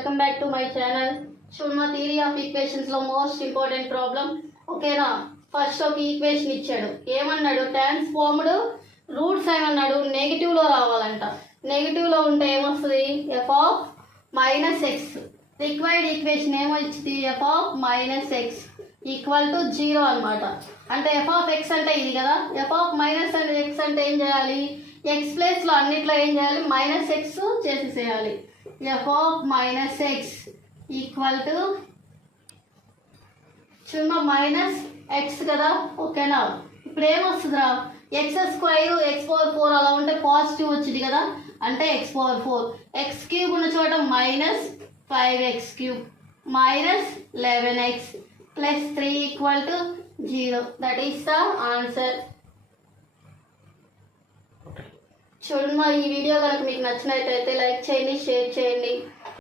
Welcome back to my channel. చూడమా theory of equations లో most important problem. ఓకేనా? First ఒక ఈక్వేషన్ ఇచ్చాడు. ఏమన్నాడు? ట్రాన్స్ఫార్మ్డ్ రూట్స్ ఏమన్నాడు? నెగిటివ్ లో రావాలంట. నెగిటివ్ లో ఉంటే ఏమొస్తుంది? F of minus X. Required equation ఏమొచ్చింది? F of minus X equal to 0 అనమాట. అంటే ఎఫ్ ఆఫ్ ఎక్స్ అంటే ఇది కదా. F of minus and X అంటే ఏం చేయాలి? ఎక్స్ ప్లేస్లో అన్నిట్లో ఏం చేయాలి? మైనస్ ఎక్స్ చేసేసేయాలి. F of minus X equal to చూడ మైనస్ ఎక్స్ కదా. ఓకేనా? ఇప్పుడు ఏమొస్తుందిరా? ఎక్స్ స్క్వైర్ ఎక్స్ పవర్ 4 అలా ఉంటే పాజిటివ్ వచ్చింది కదా. అంటే ఎక్స్ పవర్ 4 ఎక్స్ క్యూబ్ ఉన్న చోట minus 5x cube minus 11x plus 3 equal to 0. That is the answer. చూడమ్మా, ఈ వీడియో కనుక మీకు నచ్చినట్లయితే లైక్ చేయండి, షేర్ చేయండి.